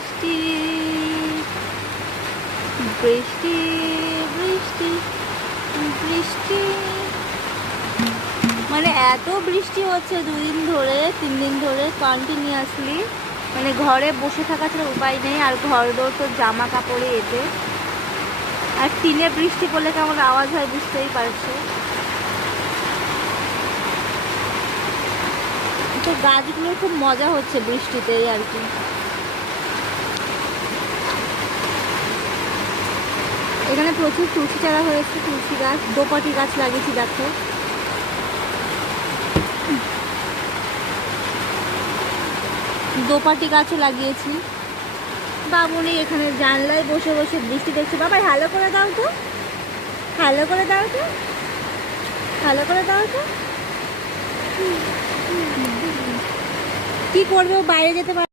বৃষ্টি বৃষ্টি বৃষ্টি বৃষ্টি। মানে এত বৃষ্টি হচ্ছে দুদিন ধরে, তিন দিন ধরে কন্টিনিউয়াসলি মানে ঘরে বসে থাকা ছাড়া উপায় নেই, আর ঘর দৌড় তো জামা কাপড়ে এতে। আর টিনে বৃষ্টি পড়লে কেমন আওয়াজ হয় বুঝতেই পারছ। তো গাছগুলোর খুব মজা হচ্ছে বৃষ্টিতে আর কি। এখানে প্রচুর তুলসী চারা হয়েছে, তুলসী গাছ, দোপাটি গাছ লাগিয়েছি, দেখো। দোপাটি গাছও লাগিয়েছি। বাবুনি এখানে জানলায় বসে বসে বৃষ্টি দেখছে। বাবা হ্যালো করে দাও তো। হ্যালো করে দাও তো। হ্যালো করে দাও তো। কি করবে বাইরে যেতে পারে